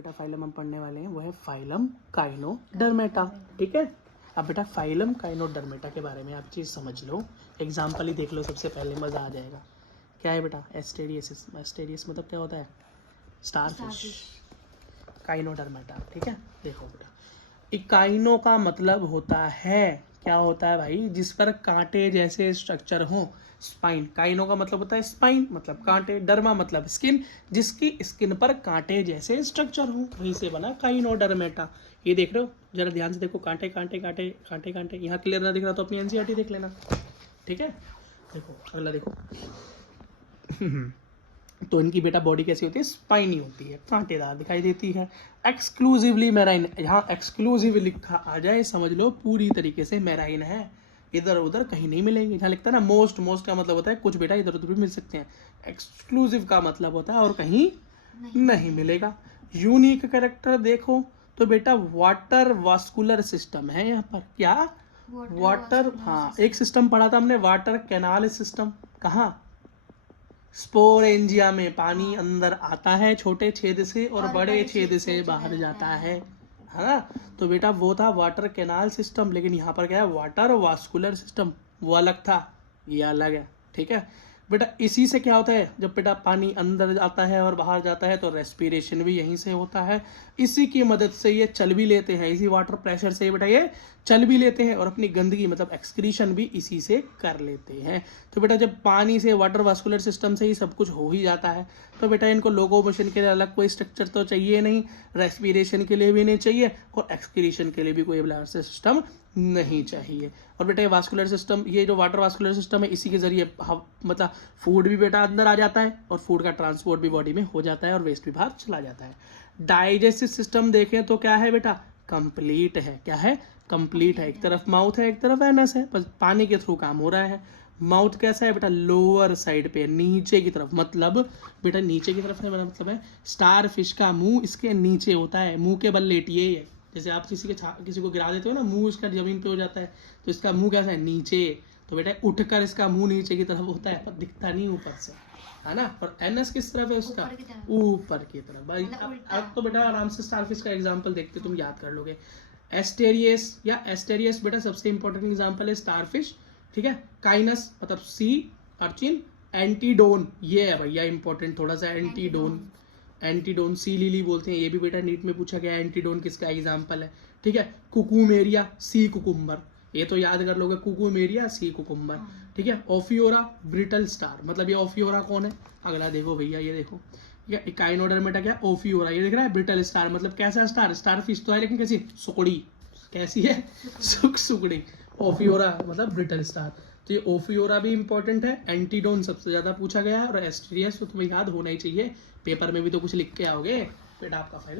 बेटा फाइलम हम पढ़ने वाले हैं वो है फाइलम काइनोडर्मेटा। ठीक है, अब बेटा फाइलम काइनोडर्मेटा के बारे में आप चीज़ समझ लो, एग्जाम्पल ही देख लो सबसे पहले, मज़ा आ जाएगा। क्या है बेटा? एस्टेरियसिस। एस्टेरियस मतलब क्या होता है? स्टारफिश। काइनोडर्मेटा। ठीक है, देखो बेटा, इकाइनो का मतलब होता है, क्या होता है भाई? जिस पर कांटे जैसे स्ट्रक्चर हो। स्पाइन, काइनो का मतलब होता है स्पाइन मतलब कांटे, डर्मा मतलब स्किन, जिसकी स्किन पर कांटे जैसे स्ट्रक्चर हो, वहीं से बना काइनोडर्मेटा। ये देख रहे हो, जरा ध्यान से देखो, कांटे कांटे कांटे कांटे कांटे। यहाँ क्लियर ना दिख रहा तो अपनी एनसीईआरटी देख लेना। ठीक है, देखो अगला देखो तो इनकी बेटा बॉडी कैसी होती है? स्पाइनी होती है, कांटेदार दिखाई देती है। एक्सक्लूसिवली मैराइन, यहाँ एक्सक्लूसिव लिखा आ जाए समझ लो पूरी तरीके से मैराइन है, इधर उधर कहीं नहीं मिलेंगे। जहाँ लिखता है ना मोस्ट, मोस्ट का मतलब होता है कुछ बेटा इधर उधर भी मिल सकते हैं, एक्सक्लूसिव का मतलब होता है और कहीं नहीं मिलेगा। यूनिक कैरेक्टर देखो तो बेटा वाटर वास्कुलर सिस्टम है यहाँ पर। क्या? वाटर, हाँ, एक सिस्टम पढ़ा था हमने, वाटर कैनाल सिस्टम। कहाँ? स्पोरेंजिया में पानी अंदर आता है छोटे छेद से और बड़े छेद से बाहर जाता है ना। तो बेटा वो था वाटर कैनाल सिस्टम, लेकिन यहाँ पर क्या है? वाटर वास्कुलर सिस्टम, वो अलग था, ये अलग है। ठीक है बेटा, इसी से क्या होता है? जब बेटा पानी अंदर आता है और बाहर जाता है तो रेस्पिरेशन भी यहीं से होता है। इसी की मदद से ये चल भी लेते हैं, इसी वाटर प्रेशर से बेटा ये चल भी लेते हैं और अपनी गंदगी मतलब एक्सक्रीशन भी इसी से कर लेते हैं। तो बेटा जब पानी से, वाटर वास्कुलर सिस्टम से ही सब कुछ हो ही जाता है, तो बेटा इनको लोकोमोशन के लिए अलग कोई स्ट्रक्चर तो चाहिए नहीं, रेस्पिरेशन के लिए भी नहीं चाहिए और एक्सक्रीशन के लिए भी कोई अलग सिस्टम नहीं चाहिए। और बेटा ये वास्कुलर सिस्टम, ये जो वाटर वास्कुलर सिस्टम है, इसी के जरिए मतलब फूड भी बेटा अंदर आ जाता है और फूड का ट्रांसपोर्ट भी बॉडी में हो जाता है और वेस्ट भी बाहर चला जाता है। डाइजेस्टिव सिस्टम देखें तो क्या है बेटा? कंप्लीट है। क्या है? कंप्लीट है। एक तरफ माउथ है, एक तरफ एनस है, बस पानी के थ्रू काम हो रहा है। माउथ कैसा है बेटा? लोअर साइड पे, नीचे की तरफ, मतलब बेटा नीचे की तरफ है, मेरा मतलब है स्टार फिश का मुंह इसके नीचे होता है, मुंह के बल लेटिए है। जैसे आप किसी को गिरा देते हो ना, मुंह इसका जमीन पे हो जाता है, तो इसका मुंह कैसा है? नीचे। तो बेटा उठकर इसका मुंह नीचे की तरफ होता है, पर दिखता नहीं ऊपर से, है ना। और एनस किस तरफ है उसका? ऊपर की तरफ। भाई अब तो बेटा आराम से स्टारफिश का एग्जांपल देखते तुम याद कर लोगे। एस्टेरियस या एस्टेरियस बेटा सबसे इंपॉर्टेंट एग्जांपल है स्टारफिश। ठीक है, काइनस मतलब सी अर्चिन, एंटीडोन ये है भैया इंपॉर्टेंट थोड़ा सा, एंटीडोन। एंटीडोन सी लिली बोलते हैं, ये भी बेटा नीट में पूछा गया है, एंटीडोन किसका एग्जांपल है। ठीक है, कुकुमेरिया सी कुकुम्बर, ये तो याद कर लोगे, कुकुमेरिया सी कुकुम्बर। ठीक है, ओफियोरा ब्रिटल स्टार, मतलब ये ओफियोरा कौन है? अगला देखो भैया, ये देखो, काइनोडर्मेटा क्या? ओफियोरा। ये दिख रहा है ब्रिटल स्टार, मतलब कैसा स्टार? स्टार फिश तो है लेकिन कैसी? सुकड़ी। कैसी है? सुकड़ी। ओफियोरा मतलब ब्रिटल स्टार। तो ये ओफियोरा भी इंपॉर्टेंट है। एंटीडोन सबसे ज्यादा पूछा गया है और एस्टेरियस तो तुम्हें याद होना ही चाहिए, पेपर में भी तो कुछ लिख के आओगे बेटा। आपका फाइल